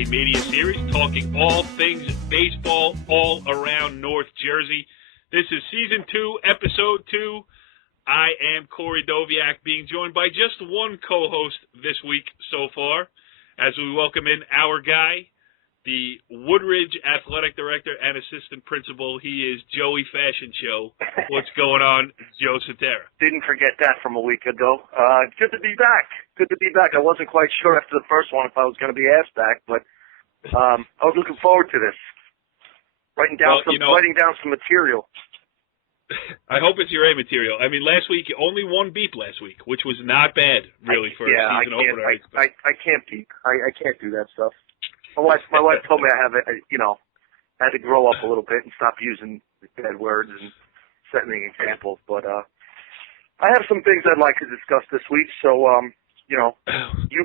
multimedia series talking all things baseball all around North Jersey. This is Season 2, Episode 2. I am Corey Doviak, being joined by just one co-host this week so far, as we welcome in our guy, the Woodridge Athletic Director and Assistant Principal. He is Joey Fashion Show. What's going on, Joe Sutera? Didn't forget that from a week ago. Good to be back. I wasn't quite sure after the first one if I was going to be asked back, but I was looking forward to this. Writing down some material. I hope it's your A material. I mean, last week, only one beep last week, which was not bad, really, for a season opener. I can't beep. I can't do that stuff. My wife told me I had to grow up a little bit and stop using bad words and setting examples. But I have some things I'd like to discuss this week. So, you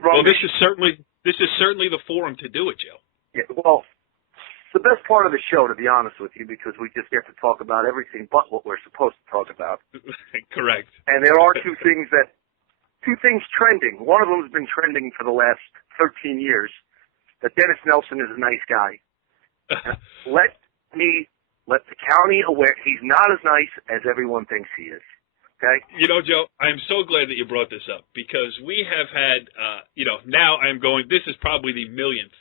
brought. Well, this is certainly the forum to do it, Joe. Yeah. Well, it's the best part of the show, to be honest with you, because we just get to talk about everything but what we're supposed to talk about. Correct. And there are two things trending. One of them has been trending for the last 13 years. That Dennis Nelson is a nice guy. Let the county aware he's not as nice as everyone thinks he is. Okay? You know, Joe, I'm so glad that you brought this up because we have had, now this is probably the millionth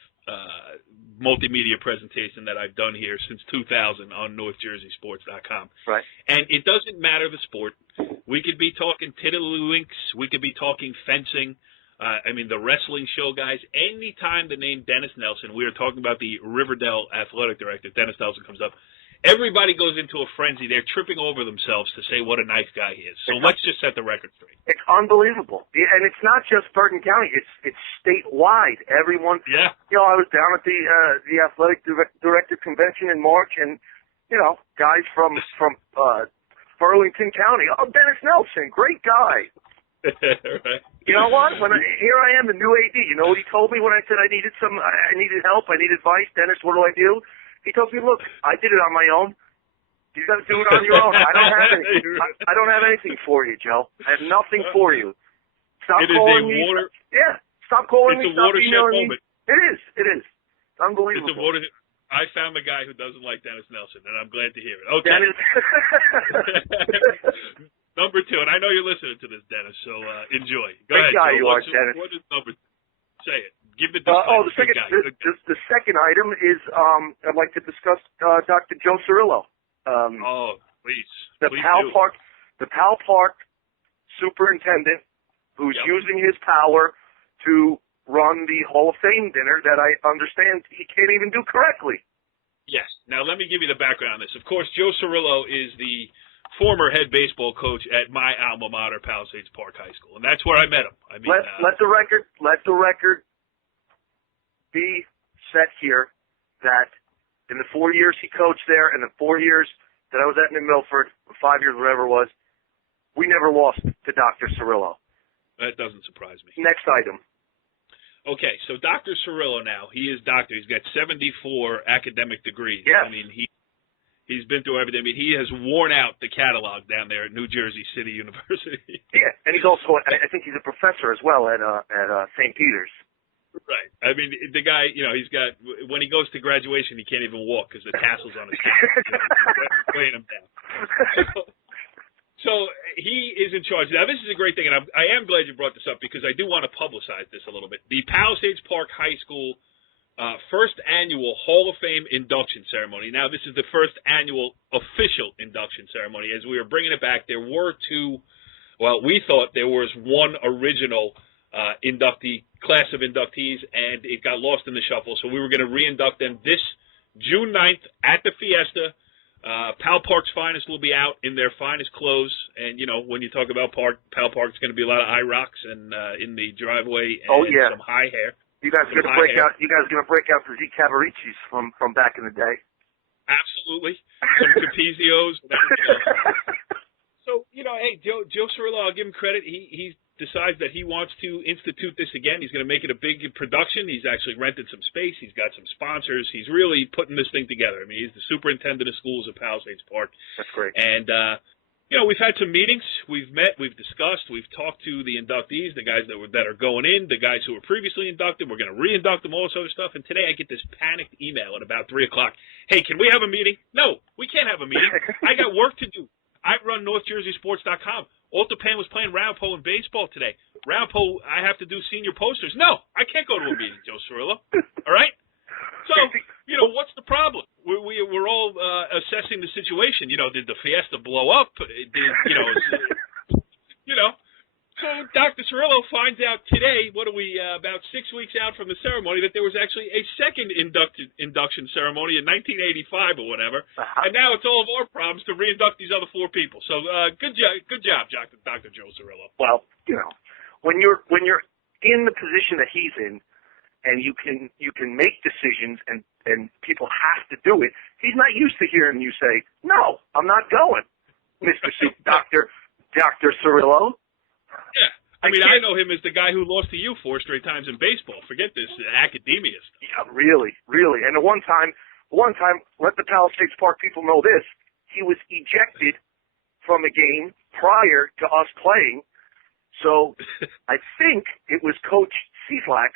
multimedia presentation that I've done here since 2000 on NorthJerseySports.com. Right. And it doesn't matter the sport. We could be talking tiddlywinks. We could be talking fencing. The wrestling show guys, anytime the name Dennis Nelson, we are talking about the Riverdale Athletic Director, Dennis Nelson comes up, everybody goes into a frenzy. They're tripping over themselves to say what a nice guy he is. So let's just set the record straight. It's unbelievable. And it's not just Bergen County. It's statewide. Everyone. Yeah. I was down at the Athletic Director Convention in March, and, guys from Burlington County. Oh, Dennis Nelson, great guy. Right. You know what? Here I am, the new AD. You know what he told me when I said I needed help, I need advice? Dennis, what do I do? He told me, look, I did it on my own. You got to do it on your own. I don't have anything for you, Joe. I have nothing for you. Stop calling me. Stop calling me. Stop emailing me. It is. It's unbelievable. I found the guy who doesn't like Dennis Nelson, and I'm glad to hear it. Okay. Dennis. Number 2, and I know you're listening to this, Dennis, so enjoy. Go ahead, Joe. you are, Dennis. What is number 2? Say it. Give the the second item is I'd like to discuss Dr. Joe Cirillo. Please. The Powell Park superintendent who's using his power to run the Hall of Fame dinner that I understand he can't even do correctly. Yes. Now, let me give you the background on this. Of course, Joe Cirillo is the former head baseball coach at my alma mater, Palisades Park High School, and that's where I met him. I mean, let the record be set here that in the 4 years he coached there and the 4 years that I was at New Milford, 5 years, whatever it was, we never lost to Dr. Cirillo. That doesn't surprise me. Next item. Okay, so Dr. Cirillo now, he is doctor. He's got 74 academic degrees. Yes. I mean, He's been through everything. I mean, he has worn out the catalog down there at New Jersey City University. Yeah, and he's also, I think he's a professor as well at St. Peter's. Right. I mean, the guy, he's got, when he goes to graduation, he can't even walk because the tassel's on his head. Weighing him down. So he is in charge. Now, this is a great thing, and I am glad you brought this up because I do want to publicize this a little bit. The Palisades Park High School first annual Hall of Fame induction ceremony. Now, this is the first annual official induction ceremony. As we were bringing it back, there were we thought there was one original class of inductees, and it got lost in the shuffle. So we were going to re-induct them this June 9th at the Fiesta. Powell Park's finest will be out in their finest clothes. And, when you talk about Powell Park, it's going to be a lot of eye rocks and in the driveway and some high hair. You guys are gonna break out the Z Cavaricis from back in the day. Absolutely, some Capizios. So hey, Joe Cirillo, I'll give him credit. He decides that he wants to institute this again. He's going to make it a big production. He's actually rented some space. He's got some sponsors. He's really putting this thing together. I mean, he's the superintendent of schools at Palisades Park. That's great. And We've had some meetings. We've met. We've discussed. We've talked to the inductees, the guys that are going in, the guys who were previously inducted. We're going to re-induct them, all this other stuff. And today I get this panicked email at about 3 o'clock. Hey, can we have a meeting? No, we can't have a meeting. I got work to do. I run NorthJerseySports.com. Altapan was playing round pole in baseball today. Round pole, I have to do senior posters. No, I can't go to a meeting, Joe Cirillo. All right? So, what's the problem? We're all assessing the situation. Did the Fiesta blow up? So Dr. Cirillo finds out today, about 6 weeks out from the ceremony, that there was actually a second induction ceremony in 1985 or whatever, and now it's all of our problems to reinduct these other 4 people. So good job, Dr. Joe Cirillo. Well, when you're in the position that he's in, and you can make decisions, and people have to do it. He's not used to hearing you say, "No, I'm not going, Mr. Dr. Cirillo." Yeah, I know him as the guy who lost to you 4 straight times in baseball. Forget this academia stuff. Yeah, really. And the one time, let the Palisades Park people know this: he was ejected from a game prior to us playing. So I think it was Coach Cieslak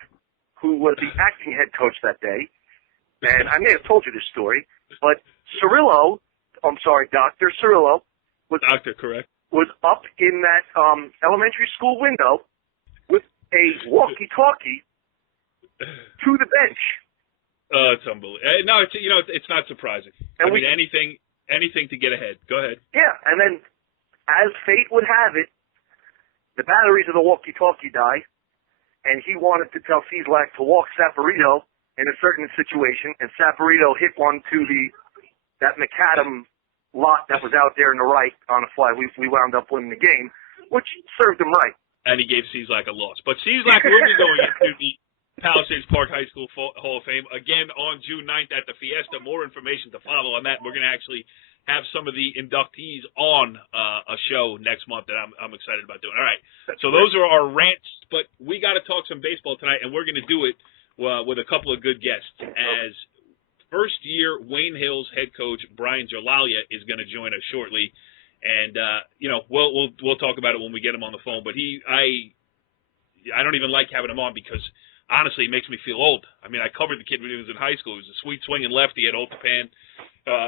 who was the acting head coach that day, and I may have told you this story, but Dr. Cirillo was up in that elementary school window with a walkie-talkie to the bench. Oh, it's unbelievable. No, it's not surprising. And anything to get ahead. Go ahead. Yeah, and then as fate would have it, the batteries of the walkie-talkie die, and he wanted to tell Cieslak to walk Saporito in a certain situation, and Saporito hit one to that macadam lot that was out there in the right on a fly. We wound up winning the game, which served him right. And he gave Cieslak a loss. But Cieslak will be going into the Palisades Park High School Hall of Fame again on June 9th at the Fiesta. More information to follow on that. We're going to actually have some of the inductees on a show next month that I'm excited about doing. All right, so those are our rants, but we got to talk some baseball tonight, and we're going to do it with a couple of good guests. As first-year Wayne Hills head coach Brian Gelalia is going to join us shortly, and we'll talk about it when we get him on the phone. But I don't even like having him on because honestly, it makes me feel old. I covered the kid when he was in high school. He was a sweet swinging lefty at Altapan.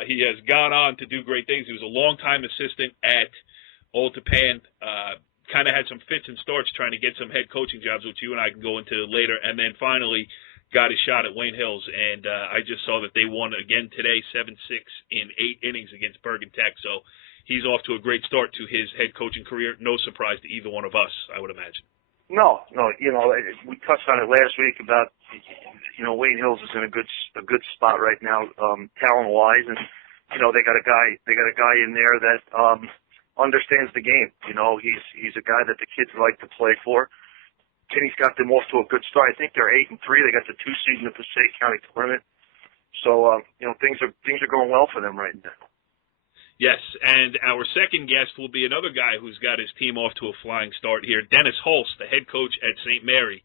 He has gone on to do great things. He was a longtime assistant at Altapan. Kind of had some fits and starts trying to get some head coaching jobs, which you and I can go into later. And then finally got his shot at Wayne Hills. And I just saw that they won again today, 7-6 in 8 innings against Bergen Tech. So he's off to a great start to his head coaching career. No surprise to either one of us, I would imagine. No. We touched on it last week about, Wayne Hills is in a good spot right now, talent-wise, and they got a guy in there that understands the game. He's a guy that the kids like to play for. Kenny's got them off to a good start. I think they're 8-3. They got the 2 seed in the Passaic County Tournament. So things are going well for them right now. Yes, and our second guest will be another guy who's got his team off to a flying start here, Dennis Holst, the head coach at St. Mary.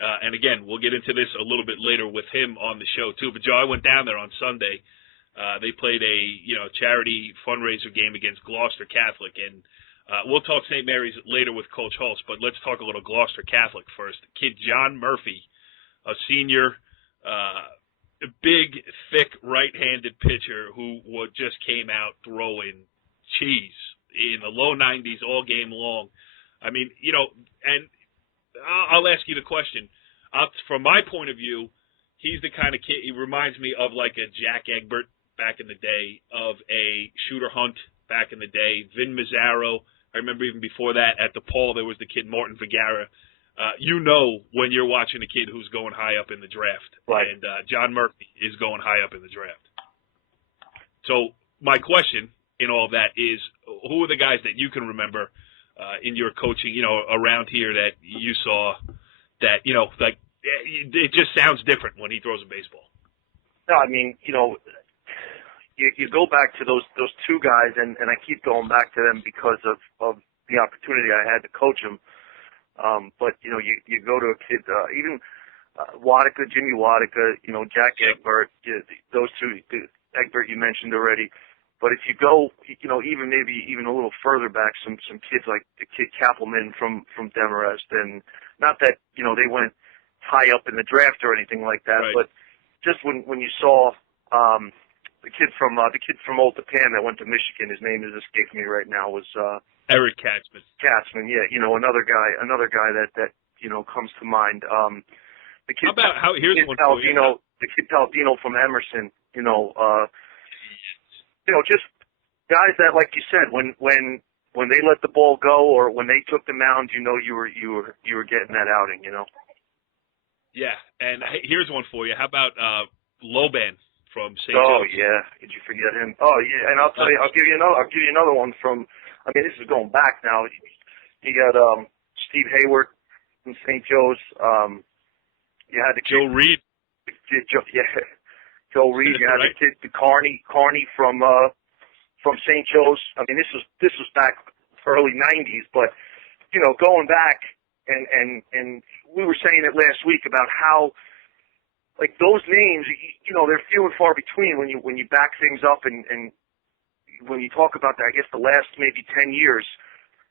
And again, we'll get into this a little bit later with him on the show too. But Joe, I went down there on Sunday. They played a charity fundraiser game against Gloucester Catholic, and we'll talk St. Mary's later with Coach Holst. But let's talk a little Gloucester Catholic first. Kid John Murphy, a senior. Big, thick, right-handed pitcher who just came out throwing cheese in the low 90s all game long. And I'll ask you the question. From my point of view, he's the kind of kid, he reminds me of like a Jack Egbert back in the day, of a Shooter Hunt back in the day, Vin Mazzaro. I remember even before that at the Paul, there was the kid Martin Vergara. When you're watching a kid who's going high up in the draft. Right. And John Murphy is going high up in the draft. So my question in all of that is, who are the guys that you can remember in your coaching, around here that you saw that, it just sounds different when he throws a baseball? No, you go back to those 2 guys, and I keep going back to them because of the opportunity I had to coach them. But you go to a kid, even Wadika, Jimmy Wadika, Jack Egbert, those 2, Egbert you mentioned already. But if you go, even maybe even a little further back, some kids like the kid Kappelman from Demarest, and not that they went high up in the draft or anything like that, right. but just when you saw the kid from Old Tappan that went to Michigan, his name is escaping me right now, was Eric Katzman. Katzman, yeah, another guy that comes to mind. The kid, here's one for you. The kid Paladino from Emerson, just guys that, like you said, when they let the ball go or when they took the mound, you were getting that outing, Yeah, and here's one for you. How about Loban from St. Oh Joe's? yeah, did you forget him? Oh yeah, and I'll give you another one from. I mean, this is going back now. You got Steve Hayward from St. Joe's. You had the kid, Joe Reed. Joe Reed. You had right. the kid Carney from St. Joe's. I mean, this was back early '90s, but going back and we were saying it last week about how like those names, they're few and far between when you back things up and when you talk about that. I guess the last maybe 10 years,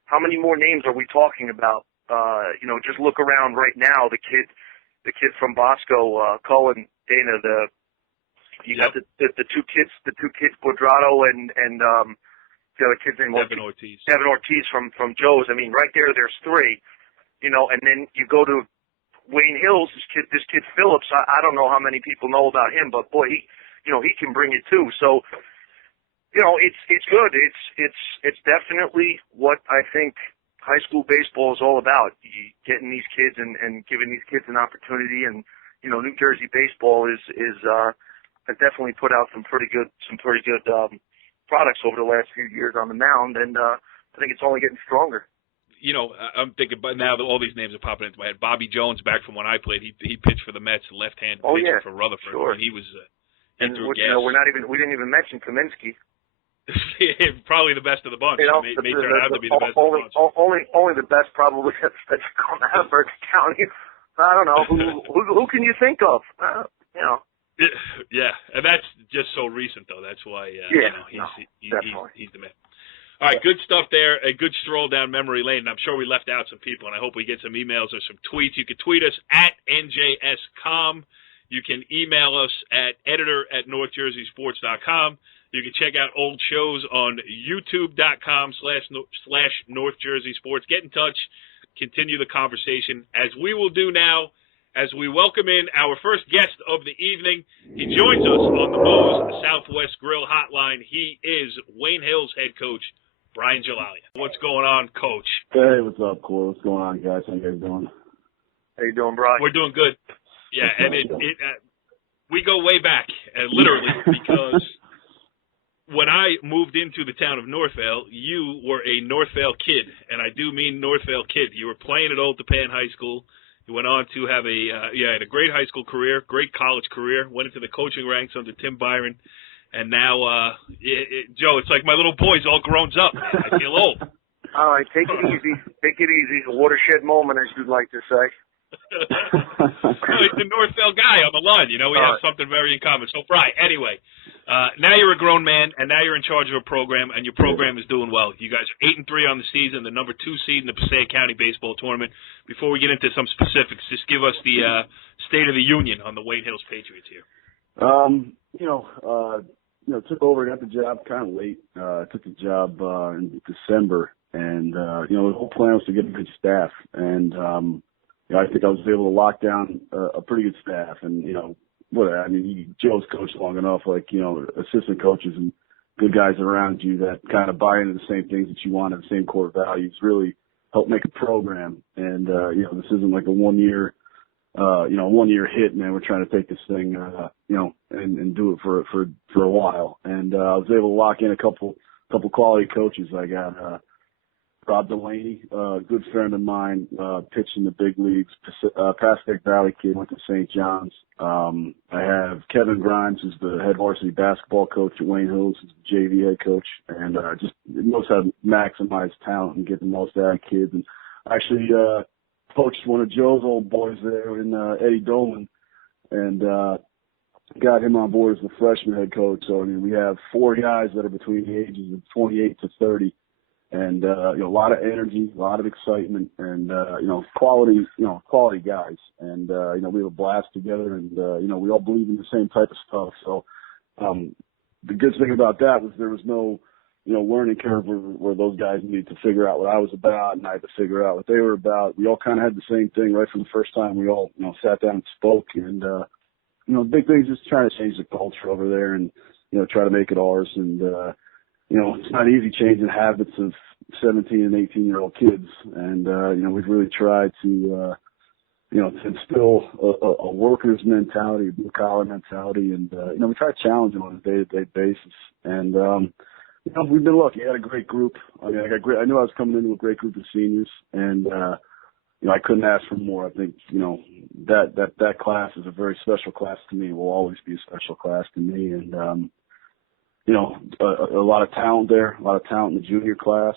how many more names are we talking about? Just look around right now. The kid from Bosco, Cohen, Dana. You got the two kids, Quadrado and the other kid's name Devin Ortiz. Devin Ortiz from Joe's. I mean, right there's three. And then you go to Wayne Hills. This kid Phillips. I don't know how many people know about him, but boy, he can bring it too. So, it's good. It's definitely what I think high school baseball is all about. Getting these kids and giving these kids an opportunity. And New Jersey baseball has definitely put out some pretty good products over the last few years on the mound, and I think it's only getting stronger. I'm thinking, but now that all these names are popping into my head. Bobby Jones, back from when I played, he pitched for the Mets, left-handed pitcher for Rutherford, sure. and he was. We didn't even mention Kaminsky. Probably the best of the bunch. May turn out to be the best of the bunch. Only the best probably that's come out of Bergen County. I don't know who can you think of? Yeah, and that's just so recent though. That's why he's the man. All right, good stuff there. A good stroll down memory lane. And I'm sure we left out some people, and I hope we get some emails or some tweets. You can tweet us at NJSCom. You can email us at editor@NorthJerseySports.com. You can check out old shows on YouTube.com/NorthJerseySports. Get in touch. Continue the conversation, as we will do now, as we welcome in our first guest of the evening. He joins us on the Moe's Southwest Grill Hotline. He is Wayne Hills head coach, Brian Gelalia. What's going on, Coach? Hey, what's up, Cole? What's going on, guys? How you guys doing? How you doing, Brian? We're doing good. Yeah, and we go way back, literally, because when I moved into the town of Northvale, you were a Northvale kid, and I do mean Northvale kid. You were playing at Old Tappan High School. You went on to have had a great high school career, great college career, went into the coaching ranks under Tim Byron, and now, Joe, it's like my little boy's all grown up. I feel old. All right, take it easy. Take it easy. A watershed moment, as you'd like to say. He's the Northvale guy on the line. We have something very in common. So, Brian, anyway, now you're a grown man, and now you're in charge of a program, and your program is doing well. You guys are 8-3 on the season, the number 2 seed in the Passaic County Baseball Tournament. Before we get into some specifics, just give us the state of the union on the Wayne Hills Patriots here. Took over, got the job kind of late. Took the job in December, and the whole plan was to get a good staff, and I think I was able to lock down a pretty good staff, and Joe's coached long enough, assistant coaches and good guys around you that kind of buy into the same things that you want and the same core values really help make a program. And, this isn't like a one year hit, man. We're trying to take this thing, and do it for a while. And, I was able to lock in a couple quality coaches. I got, Rob Delaney, a good friend of mine, pitched in the big leagues. Passaic Valley kid, went to St. John's. I have Kevin Grimes, who's the head varsity basketball coach at Wayne Hills, who's the JV head coach, and just knows how to maximize talent and get the most out of kids. And actually coached one of Joe's old boys there in Eddie Dolman, and got him on board as the freshman head coach. So, I mean, we have 4 guys that are between the ages of 28 to 30. And, a lot of energy, a lot of excitement, and, quality guys. And, we have a blast together, and, we all believe in the same type of stuff. So, the good thing about that was there was no, learning curve where those guys needed to figure out what I was about, and I had to figure out what they were about. We all kind of had the same thing right from the first time we all, sat down and spoke. And, the big thing is just trying to change the culture over there and, try to make it ours. And, it's not easy changing habits of 17 and 18-year-old kids. And, we've really tried to, to instill a worker's mentality, a blue-collar mentality. And, we try to challenge them on a day-to-day basis. And, we've been lucky. I had a great group. I mean, I knew I was coming into a great group of seniors. And, I couldn't ask for more. I think, that class is a very special class to me. It will always be a special class to me. And, a lot of talent there, a lot of talent in the junior class.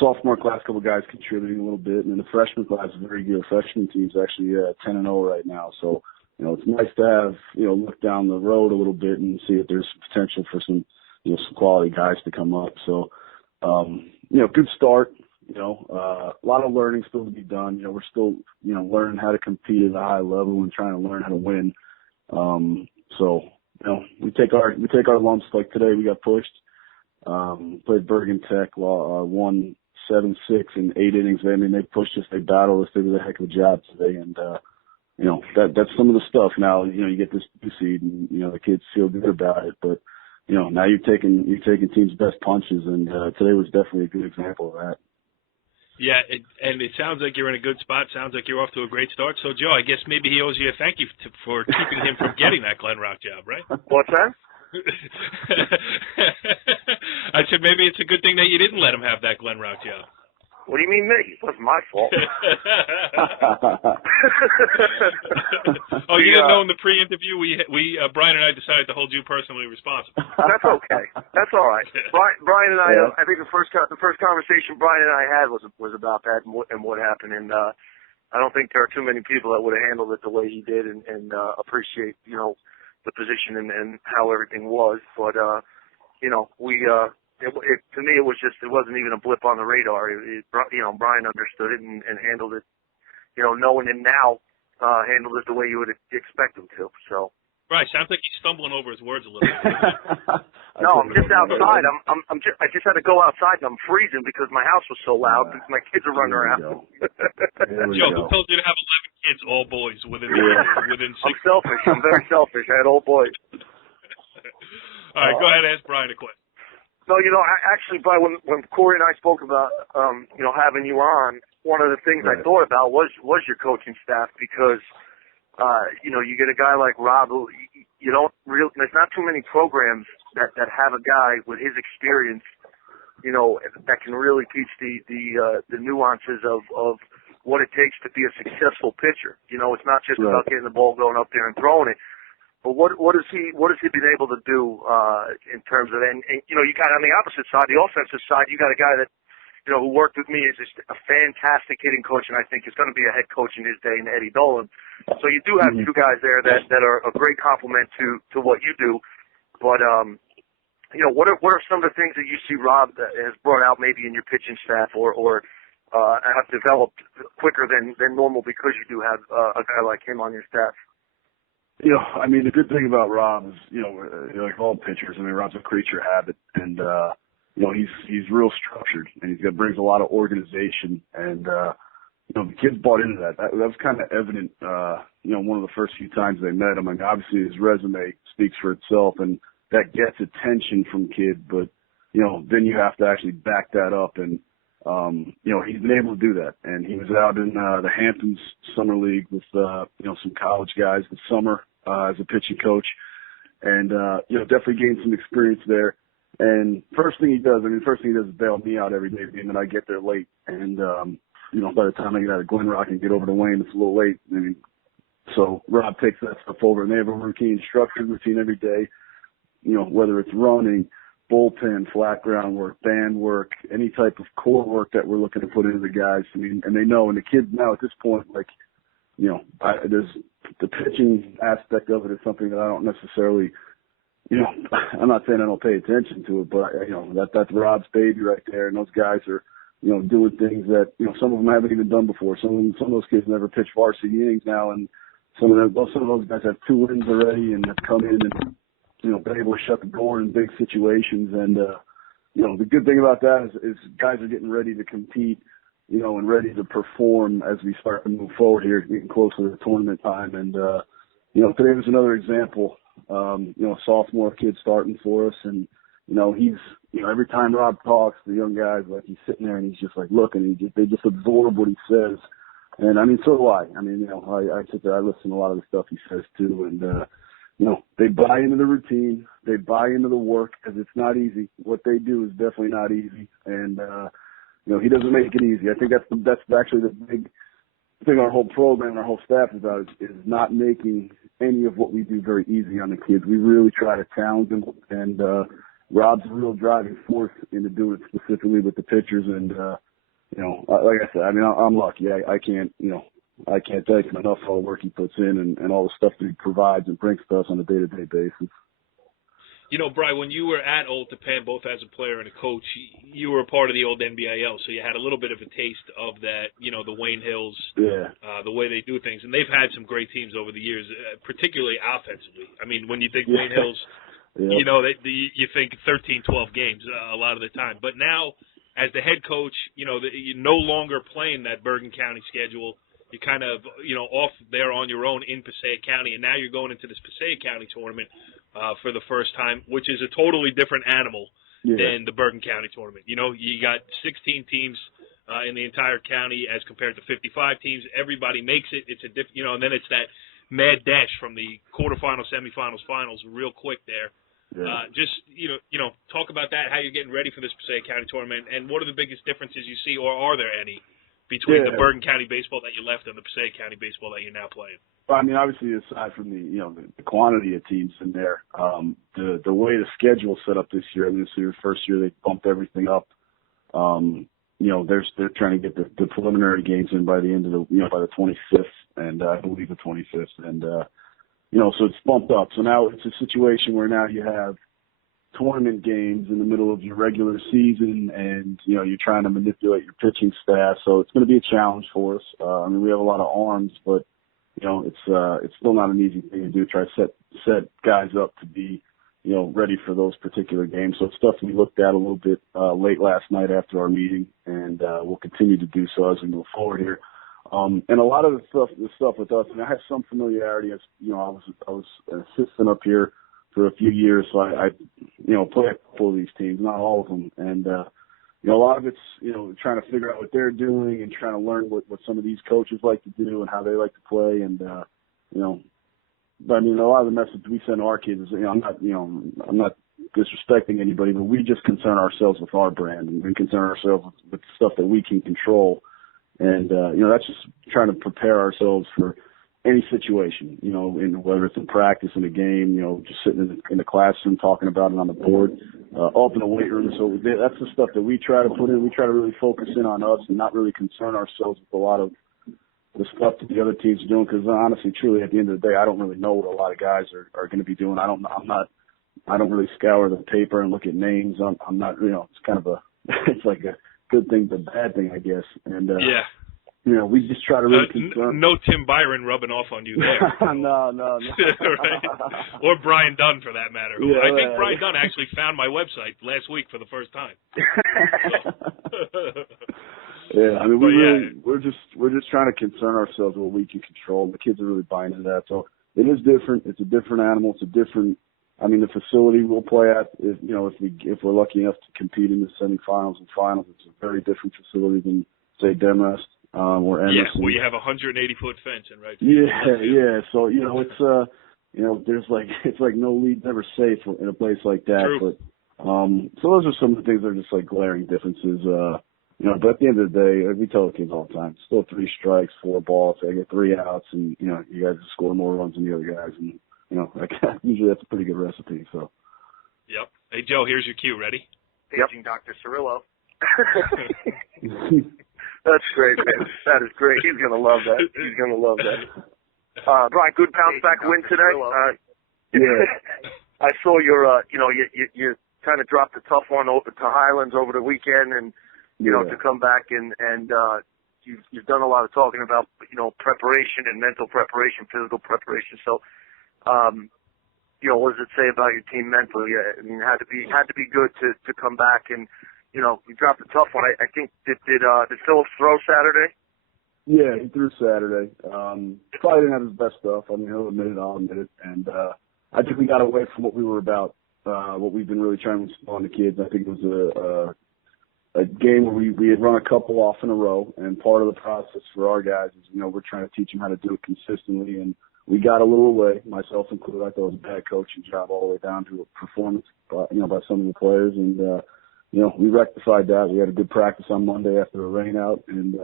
Sophomore class, a couple of guys contributing a little bit. And then the freshman class is very good. The freshman team's actually 10-0 right now. So, it's nice to have, look down the road a little bit and see if there's potential for some quality guys to come up. So, good start. A lot of learning still to be done. We're still, learning how to compete at a high level and trying to learn how to win. So, we take our lumps. Like today, we got pushed. Played Bergen Tech, won 7-6 in 8 innings. I mean, they pushed us, they battled us, they did a heck of a job today. And, that's some of the stuff. Now, you get this 2 seed and, the kids feel good about it. But, now you're taking teams' best punches. And, today was definitely a good example of that. Yeah, and it sounds like you're in a good spot. Sounds like you're off to a great start. So, Joe, I guess maybe he owes you a thank you for keeping him from getting that Glen Rock job, right? What's that? I said maybe it's a good thing that you didn't let him have that Glen Rock job. What do you mean me? It wasn't my fault. Oh, you didn't know in the pre-interview we Brian and I decided to hold you personally responsible. That's okay. That's all right. Brian and I, I think the first conversation Brian and I had was about that and what happened. And I don't think there are too many people that would have handled it the way he did and appreciate the position and how everything was. But we. To me, it wasn't even a blip on the radar. Brian understood it and handled it, knowing him now, handled it the way you would expect him to. So. Right. Sounds like he's stumbling over his words a little bit. No, I'm just outside. I just had to go outside and I'm freezing because my house was so loud because my kids are running around. Joe, who told you to have 11 kids, all boys, within 6? I'm selfish. I'm very selfish. I had all boys. All right, go ahead and ask Brian a question. So, actually, Brian, when Corey and I spoke about, having you on, one of the things I thought about was your coaching staff because, you get a guy like Rob who there's not too many programs that have a guy with his experience, that can really teach the nuances of what it takes to be a successful pitcher. It's not just about getting the ball going up there and throwing it. But what has he been able to do in terms of and you got on the opposite side, the offensive side, you got a guy that who worked with me is just a fantastic hitting coach, and I think is going to be a head coach in his day, in Eddie Dolan. So you do have 2 guys there that are a great complement to what you do. But what are some of the things that you see Rob that has brought out maybe in your pitching staff or have developed quicker than normal because you do have a guy like him on your staff? I mean, the good thing about Rob is, like all pitchers, I mean, Rob's a creature of habit, and he's real structured, and he brings a lot of organization, and the kids bought into that. That was kind of evident, one of the first few times they met him. I mean, obviously his resume speaks for itself, and that gets attention from kids, but then you have to actually back that up, and he's been able to do that. And he was out in the Hamptons Summer League with, some college guys this summer as a pitching coach. And, definitely gained some experience there. And first thing he does is bail me out every day, being that I get there late. And, by the time I get out of Glen Rock and get over to Wayne, it's a little late. I mean, so Rob takes that stuff over, and they have a routine, structured routine every day, whether it's running, bullpen, flat ground work, band work, any type of core work that we're looking to put into the guys. I mean, and they know, and the kids now at this point, like, there's the pitching aspect of it is something that I don't necessarily, I'm not saying I don't pay attention to it, but that's Rob's baby right there, and those guys are, doing things that some of them haven't even done before. Some of those kids never pitched varsity innings now, and some of those guys have 2 wins already and have come in and been able to shut the door in big situations. And the good thing about that is guys are getting ready to compete, and ready to perform as we start to move forward here, getting closer to the tournament time. And today was another example. A sophomore kid starting for us, and he's every time Rob talks to the young guys, like he's sitting there and he's just like looking, they just absorb what he says. And I mean, so do I. I mean, I sit there, I listen to a lot of the stuff he says too, and they buy into the routine, they buy into the work, because it's not easy. What they do is definitely not easy, and he doesn't make it easy. I think that's actually the big thing our whole program, our whole staff is about, is not making any of what we do very easy on the kids. We really try to challenge them, and Rob's a real driving force into doing it specifically with the pitchers. And like I said, I mean, I'm lucky. I can't thank him enough for all the work he puts in and all the stuff that he provides and brings to us on a day-to-day basis. Brian, when you were at Old Tappan, both as a player and a coach, you were a part of the old NBIL, so you had a little bit of a taste of that, the Wayne Hills, the way they do things. And they've had some great teams over the years, particularly offensively. I mean, when you think Wayne Hills, you think 13, 12 games a lot of the time. But now, as the head coach, you're no longer playing that Bergen County schedule. You're kind of, off there on your own in Passaic County, and now you're going into this Passaic County tournament for the first time, which is a totally different animal than the Bergen County tournament. You got 16 teams in the entire county as compared to 55 teams. Everybody makes it. It's a and then it's that mad dash from the quarterfinals, semifinals, finals, real quick there. Yeah. Just talk about that, how you're getting ready for this Passaic County tournament, and what are the biggest differences you see, or are there any, between the Bergen County baseball that you left and the Passaic County baseball that you're now playing? Well, I mean, obviously, aside from the quantity of teams in there, the way the schedule's set up this year, I mean, this is the first year they bumped everything up. They're trying to get the preliminary games in by the end of by the 25th, and I believe the 25th, and so it's bumped up. So now it's a situation where now you have tournament games in the middle of your regular season, and you're trying to manipulate your pitching staff. So it's going to be a challenge for us. I mean, we have a lot of arms, but it's still not an easy thing to do. Try to set guys up to be ready for those particular games. So it's stuff we looked at a little bit late last night after our meeting, and we'll continue to do so as we move forward here. And a lot of the stuff with us, and I have some familiarity as I was an assistant up here for a few years, so I play a couple of these teams, not all of them, and a lot of it's trying to figure out what they're doing and trying to learn what some of these coaches like to do and how they like to play, and but I mean, a lot of the message we send to our kids is, I'm not disrespecting anybody, but we just concern ourselves with our brand, and we concern ourselves with stuff that we can control, and that's just trying to prepare ourselves for any situation, whether it's in practice, in a game, just sitting in the classroom talking about it on the board, up in the weight room. So that's the stuff that we try to put in. We try to really focus in on us and not really concern ourselves with a lot of the stuff that the other teams are doing. Because honestly, truly, at the end of the day, I don't really know what a lot of guys are going to be doing. I don't really scour the paper and look at names. I'm not, it's kind of it's like a good thing but bad thing, I guess. And we just try to really concern. No Tim Byron rubbing off on you there. No. Right? Or Brian Dunn, for that matter. I think Brian Dunn actually found my website last week for the first time. Yeah, I mean, we're just trying to concern ourselves with what we can control. The kids are really buying into that. So it is different. It's a different animal. It's a different. I mean, the facility we'll play at, if we're lucky enough to compete in the semifinals and finals, it's a very different facility than, say, Demrest. Or Emerson. Yeah, well, you have a 180-foot fence, and right. Yeah. So it's it's like no lead's ever safe in a place like that. True. But so those are some of the things that are just like glaring differences. But at the end of the day, we tell the kids all the time, still 3 strikes, 4 balls. I get 3 outs, and you guys score more runs than the other guys, and usually that's a pretty good recipe. So. Yep. Hey Joe, here's your cue. Ready? Paging Dr. Cirillo. That's great, man. That is great. He's gonna love that. He's gonna love that. Brian, good bounce back win today. Yeah. I saw your, you kind of dropped a tough one over to Highlands over the weekend, and to come back and you've done a lot of talking about preparation and mental preparation, physical preparation. So, what does it say about your team mentally? I mean, it had to be good to come back and you dropped a tough one. I think did Phillips throw Saturday? Yeah, he threw Saturday. Probably didn't have his best stuff. I mean, he'll admit it, I'll admit it. And I think we got away from what we were about, what we've been really trying to install on the kids. I think it was a game where we had run a couple off in a row, and part of the process for our guys is, we're trying to teach them how to do it consistently, and we got a little away, myself included. I thought it was a bad coaching job all the way down to a performance, by some of the players, and, we rectified that. We had a good practice on Monday after a rain out, and,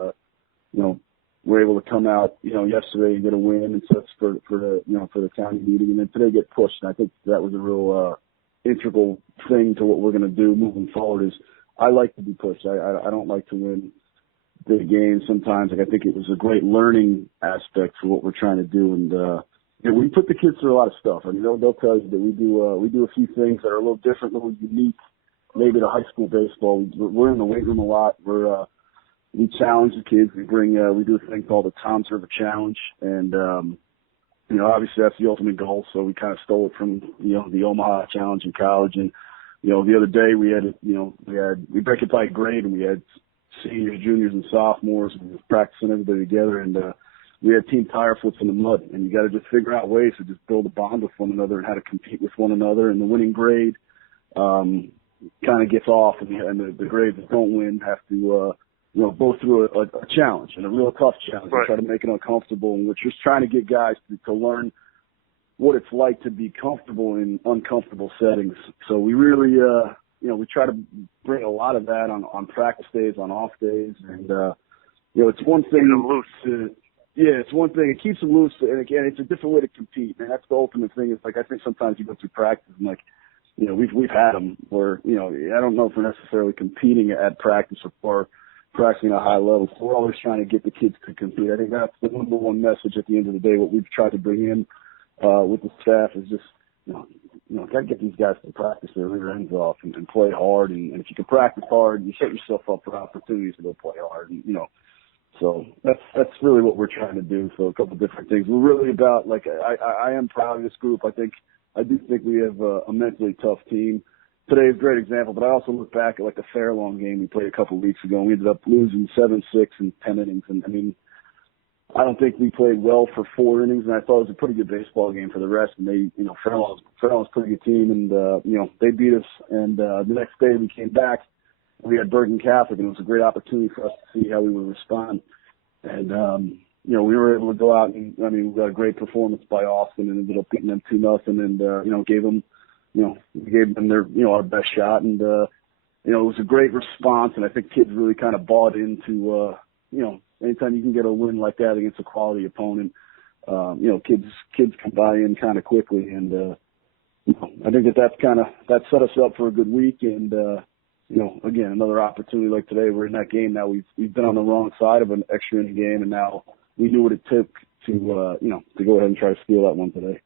we're able to come out, yesterday and get a win and such for the county meeting, and then today get pushed. And I think that was a real integral thing to what we're going to do moving forward. Is I like to be pushed. I don't like to win big games sometimes. Like I think it was a great learning aspect for what we're trying to do, and we put the kids through a lot of stuff. I mean, they'll tell you that we do a few things that are a little different, a little unique, maybe to high school baseball. We're in the weight room a lot. We challenge the kids. We do a thing called the Tom's River Challenge, and obviously that's the ultimate goal. So we kind of stole it from the Omaha Challenge in college, and the other day we break it by grade, and we had seniors, juniors, and sophomores, and we were practicing everybody together, and we had team tire flips in the mud, and you got to just figure out ways to just build a bond with one another and how to compete with one another, and the winning grade kind of gets off, and the grades that don't win have to go through a challenge, and a real tough challenge. Right. And try to make it uncomfortable, and we're just trying to get guys to learn what it's like to be comfortable in uncomfortable settings. So we really, we try to bring a lot of that on practice days, on off days, and it's one thing. Keep them loose. It's one thing. It keeps them loose, and again, it's a different way to compete, and that's the ultimate thing. Is like I think sometimes you go through practice and we've had them where I don't know if we're necessarily competing at practice or practicing at a high level. So we're always trying to get the kids to compete. I think that's the number one message at the end of the day. What we've tried to bring in with the staff is just, got to get these guys to practice their rear ends off and play hard. And if you can practice hard, you set yourself up for opportunities to go play hard. And, so that's really what we're trying to do. So a couple of different things. We're really about, I am proud of this group. I do think we have a mentally tough team. Today is a great example, but I also look back at the Fairlawn game we played a couple of weeks ago, and we ended up losing 7-6 in 10 innings. And I mean, I don't think we played well for 4 innings, and I thought it was a pretty good baseball game for the rest. And they, Fairlawn's a pretty good team, and they beat us. And the next day we came back, and we had Bergen Catholic, and it was a great opportunity for us to see how we would respond. And we were able to go out and we got a great performance by Austin, and ended up beating them 2-0, and gave them. We gave them their, our best shot, and, it was a great response, and I think kids really kind of bought into, anytime you can get a win like that against a quality opponent, kids can buy in kind of quickly, and, I think that set us up for a good week, and, again, another opportunity like today, we're in that game now. We've been on the wrong side of an extra inning game, and now we knew what it took to go ahead and try to steal that one today.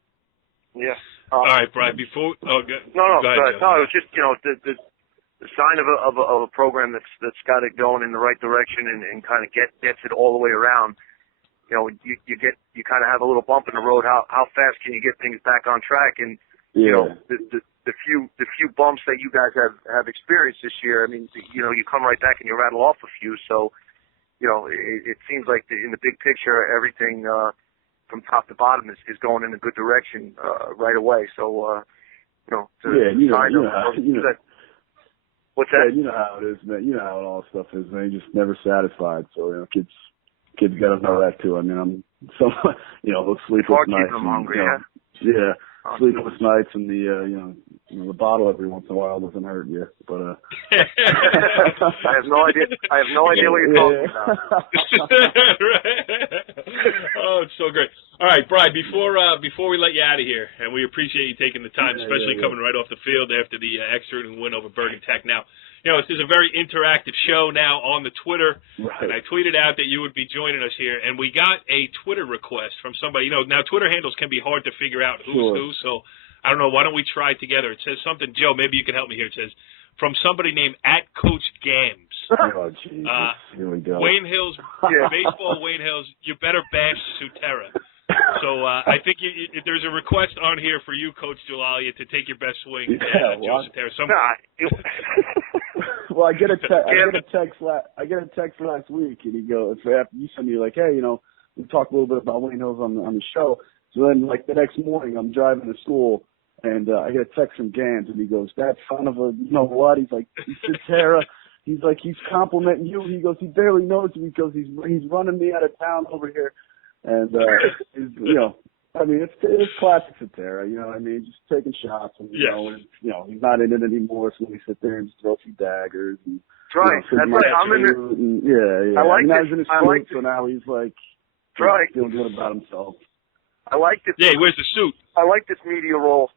Yeah. All right, Brian. Before go ahead, it was just the sign of a program that's got it going in the right direction and kind of gets it all the way around. You kind of have a little bump in the road. How fast can you get things back on track? And the few bumps that you guys have experienced this year. I mean, you come right back and you rattle off a few. So it seems like in the big picture, everything. From top to bottom is going in a good direction right away. So, what's that? Yeah, you know how it is, man. You know how all stuff is, man. You're just never satisfied. So, kids got to know that too. I mean, those sleepless nights. Them hungry, yeah. Sleepless nights and the bottle every once in a while doesn't hurt you, but I have no idea. What you're talking about. Oh, it's so great. All right, Brian. Before we let you out of here, and we appreciate you taking the time, especially coming right off the field after the extra win over Bergen Tech. Now, this is a very interactive show now on the Twitter, Right. and I tweeted out that you would be joining us here, and we got a Twitter request from somebody. Now Twitter handles can be hard to figure out who's who, so I don't know. Why don't we try it together? It says something, Joe, maybe you can help me here. It says, from somebody named @CoachGams. Oh, Jesus. Here we go. Wayne Hills, baseball, Wayne Hills, you better bash Sutera. So I think there's a request on here for you, Coach Gelalia, to take your best swing at Joe Sutera. Well, I get a text last week, and he goes, after you sent me like, hey, we talked a little bit about Wayne Hills on the show. So then, like the next morning, I'm driving to school, and I get a text from Gans, and he goes, that son of a, what? He's like, Sutera. He's like, he's complimenting you. He goes, he barely knows me because he's running me out of town over here. And, it's classic Sutera, just taking shots. And, he's not in it anymore, so we sit there and just throw a few daggers. And, that's right. That's right. I'm in it. Yeah. I like this. I was in his like so now he's like, feeling good about himself. I like this. Yeah, he wears the suit. I like this media role.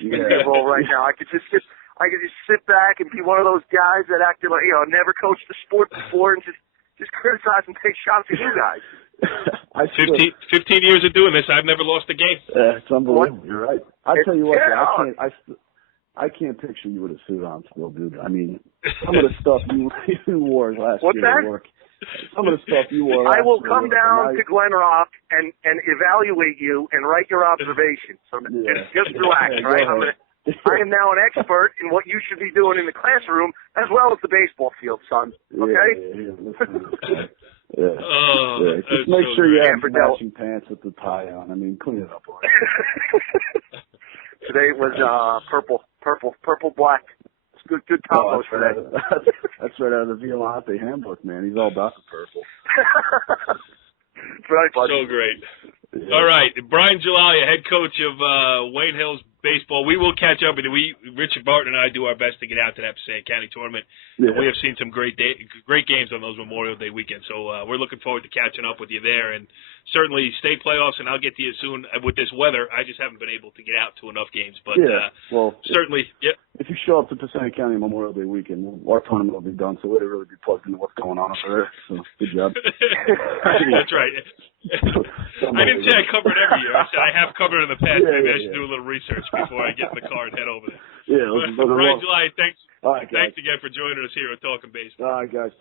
Media role right now. I could just sit back and be one of those guys that acted like, never coached the sport before and just criticize and take shots at you guys. 15 years of doing this, I've never lost a game. It's unbelievable. You're right. I tell you what, I can't picture you with a suit on still, dude. I mean, some of the stuff you wore last year at work. Some of the stuff you wore last year. I will come down to Glen Rock and evaluate you and write your observations. Just relax, right? I am now an expert in what you should be doing in the classroom as well as the baseball field, son. Okay? Just make sure you have matching pants with the tie on. I mean, clean it up already. Today was purple, black. It's good combos for that. That's right out of the Violante handbook, man. He's all about the purple. Right, buddy. So great. Yeah. All right, Brian Gelalia, head coach of Wayne Hills baseball. We will catch up, and Richard Barton and I do our best to get out to that Passaic County Tournament. Yeah. We have seen some great games on those Memorial Day weekends, so we're looking forward to catching up with you there. And certainly state playoffs, and I'll get to you soon. With this weather, I just haven't been able to get out to enough games, but certainly, if you show up to Passaic County Memorial Day weekend, our tournament will be done, so we'll really be plugged into what's going on over there. So good job. That's right. I didn't say I covered every year. I said I have covered in the past. Maybe I should do a little research before I get in the car and head over there. Yeah. Brian Gelalia, thanks. All right, thanks again for joining us here at Talkin' Baseball. All right, guys.